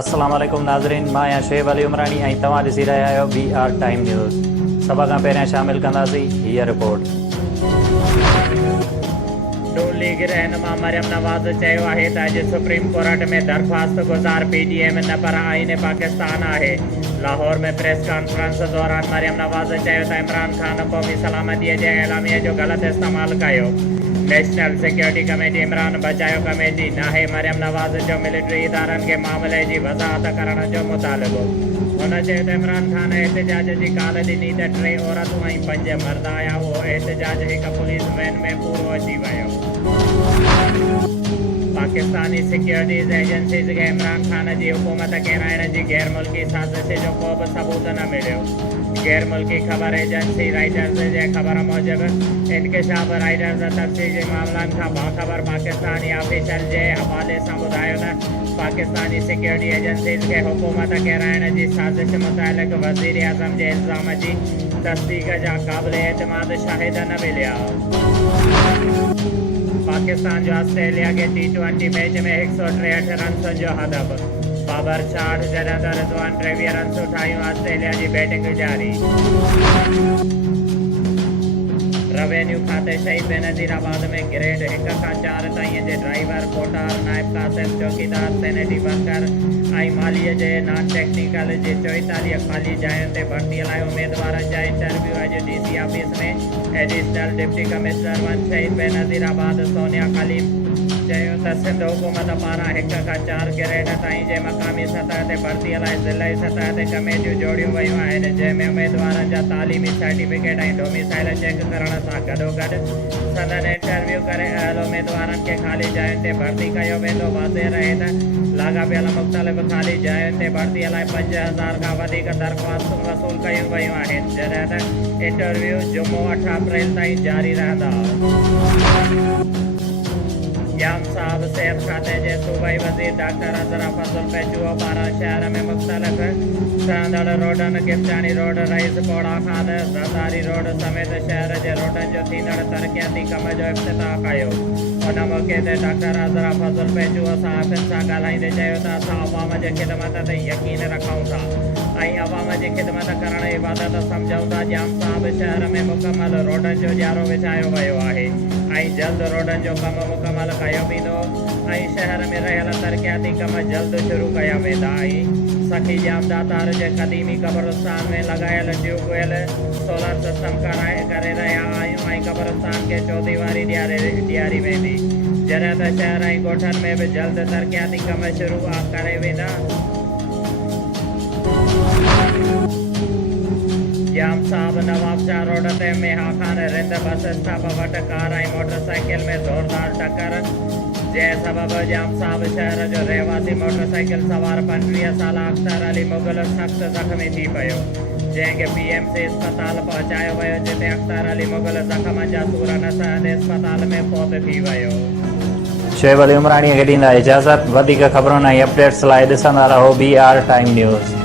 अस्सलाम वालेकुम नाज़रीन, मां आहियां शुएब अली उमरानी ऐं तव्हां ॾिसी रहिया आहियो BR टाइम न्यूज़। सभ खां पहिरियां शामिल कंदासीं हीअ रिपोर्ट। नून लीग रहनुमा मरियम नवाज़ चयो आहे त अॼु सुप्रीम कोर्ट में दरख़्वास्त गुज़ार PDM न पर आईन पाकिस्तान आहे। लाहौर में प्रेस कॉन्फ्रेंस दौरान मरियम नवाज़ चयो त इमरान ख़ान क़ौमी सलामतीअ जे एलामिये जो ग़लति इस्तेमालु कयो। नेशनल सिक्योरिटी कमेटी इमरान बचायो कमेटी नाहे। मरियम नवाज़ जो मिलिट्री इदारनि खे मामले जी वज़ाहत करण जो मुतालिबो। हुन चयो त इमरान ख़ान एहतजाज जी काल ॾिनी त 3 औरतूं ऐं 5 मर्द आया। उहो एहतजाज हिकु पुलिस वैन में पूरो अची वियो। पाकिस्तानी सिक्योरिटीज़ एजेंसीज़ खे इमरान ख़ान जी हुकूमत किराइण जी गैर मुल्की साज़िश जो को बि सबूत न मिलियो। गैर मुल्की ख़बर एजेंसी राइटर्स जे ख़बर मूजिबि इंकशाफ राइटर्स तफ़सीली मामलनि खां बाख़बर पाकिस्तानी ऑफिशियल जे हवाले सां ॿुधायो त पाकिस्तानी सिक्योरिटी एजेंसीज़ खे हुकूमत किराइण जी साज़िश मुतालिक़ वज़ीर आज़म जे इल्ज़ाम जी तस्दीक़ जा क़ाबिल एतमाद शाहिद न मिलिया। पाकिस्तान जो ऑस्ट्रेलिया के T20 मैच में 163 रन जो हदफ। बाबर 60 जॾहिं त रिज़वान 23 रन उठायूं। ऑस्ट्रेलिया जी बैटिंग जारी। रेवेन्यू खाते शहीद बेनज़ीराबाद में ग्रेड 1 खां 4 ताईं जे ड्राइवर, कोटार, नायब कासिम, चौकीदार, सैनिटरी वर्कर ऐं मालीअ जे नॉन टेक्निकल जे 44 ख़ाली जायुनि ते भर्तीअ लाइ उमेदवारनि जा इंटरव्यू अॼु DC ऑफिस में। एडिशनल डिप्टी कमिश्नर 1 शहीद बेनज़ीराबाद सोनिया खलीम चयो त सिंध हुकूमत पारां 1 खां 4 ग्रेड ताईं जे मक़ामी सतह ते भर्तीअ लाइ ज़िलई सतह ते कमेटियूं जोड़ियूं वयूं आहिनि, जंहिंमें उमेदवारनि जा तालीमी सर्टिफिकेट ऐं डोमिसाइल चेक करण सां गॾोगॾु संदनि इंटरव्यू करे अहल उमेदवारनि खे ख़ाली जायुनि ते भर्ती कयो वेंदो। वाज़े रहे त लाॻापियल मुख़्तलिफ़ ख़ाली जायुनि ते भर्तीअ लाइ 5000 खां वधीक दरख़्वास्तूं वसूल कयूं वयूं आहिनि, जॾहिं त इंटरव्यू जुमो 8 अप्रैल ताईं जारी रहंदा। जाम साहब सेहत खाते जे सूबाई वज़ीर डॉक्टर अज़रा फज़ल पेचुओ पारां शहर में मुख़्तलिफ़ ठहंदड़ रोडनि गिरचाणी रोड, रईस पोड़ा खान, ज़रदारी रोड समेत शहर जे रोडनि जो थींदड़ तरक़ियाती कम जो इफ़्तिताह कयो। उन मौक़े ते डॉक्टर अज़रा फज़ल पेचुओ सहाफ़ियुनि सां ॻाल्हाईंदे चयो त असां अवाम जे ख़िदमत ते यकीन रखूं था ऐं अवाम जी ख़िदमत करण इबादत सम्झूं था। जाम साहब शहर में मुकमल रोडनि जो ॼारो विछायो वियो आहे ऐं जल्द रोडनि जो कमु मुकमल कयो वेंदो ऐं शहर में रहियल तरक़ियाती कम जल्द शुरू कया वेंदा। सखी जाम दातार जे क़दीमी क़ब्रस्तान में लॻायल ट्यूबवेल सोलर सिस्टम करे रहिया आहियूं ऐं क़ब्रस्तान खे चौदीवारी ॾियारी वेंदी, जॾहिं त शहर ऐं ॻोठनि में बि जल्द तरक़ियाती कम शुरू करे वेंदा। जाम साहब नवाबशाह रोड ते मेहा खान रिंद बस स्टॉप वटि कार ऐं मोटरसाइकिल में ज़ोरदार टक्कर, जंहिं सबबि जाम साहब शहर जो रहवासी मोटरसाइकिल सवार 35 साला अख्तर अली मुग़ल सख़्त ज़ख़्मी थी पियो, जंहिंखे PMC अस्पताल पहुचायो वियो, जिते अख्तर अली मुग़ल ज़ख़्मनि जा सूर न सहंदे अस्पताल में फौत थी वियो। शुएब अली उमरानी खे ॾींदा इजाज़त। वधीक ख़बरुनि ऐं अपडेट्स लाइ ॾिसंदा रहो BR टाइम न्यूज़।